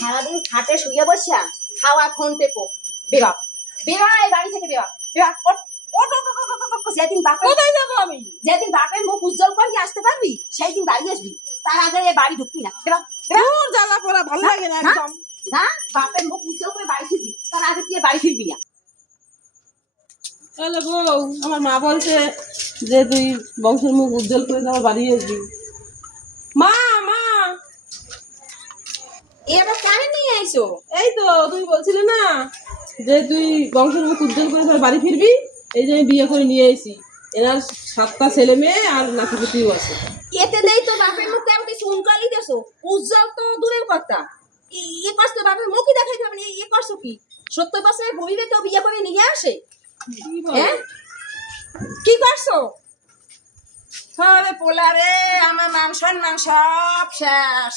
সারাদিন খাটে শুয়ে বসা খাওয়া ফোন টেপো বেরা বেরা এই বাড়ি থেকে বেরা বেরা যেদিন বাপের কোথায় যাবো আমি যেদিন বাপের মুখ উজ্জ্বল করে আসতে পারবি সেই দিন বাড়ি আসবি তার আগে এই বাড়ি ঢুকবি না বেরা বেরা জ্বালা পোড়া ভালো লাগে না একদম না বাপের মুখ উজ্জ্বল করে বাড়ি ফিরবি তার আগে তুই বাড়ি ফিরবি না। তাহলে বউ আমার মা বলছে যে তুই বংশের মুখ উজ্জ্বল করে তোমার বাড়ি আসবি। মা মা এবার কানে নিয়ে আইসো? এই তো তুমি বলছিলে না যে তুই বংশের মুখ উজ্জ্বল করে তোমার বাড়ি ফিরবি, এই যে আমি বিয়ে করে নিয়ে এসেছি। এনার 7টা ছেলে মেয়ে আর নাতিপুতিও আছে। এতে নেই তো বাপের মুখ কেমন শুনকালি দেছো উজ্জ্বল তো দূরের কথা এ কষ্ট বাপের মুখই দেখাইতে হবে না। এ কষ্ট কি 70 বছরের বইবে তো বিয়ে করে নিয়ে আসে? হ্যাঁ কি করছো? হবে পোলা রে আমার মাংস সব শেষ।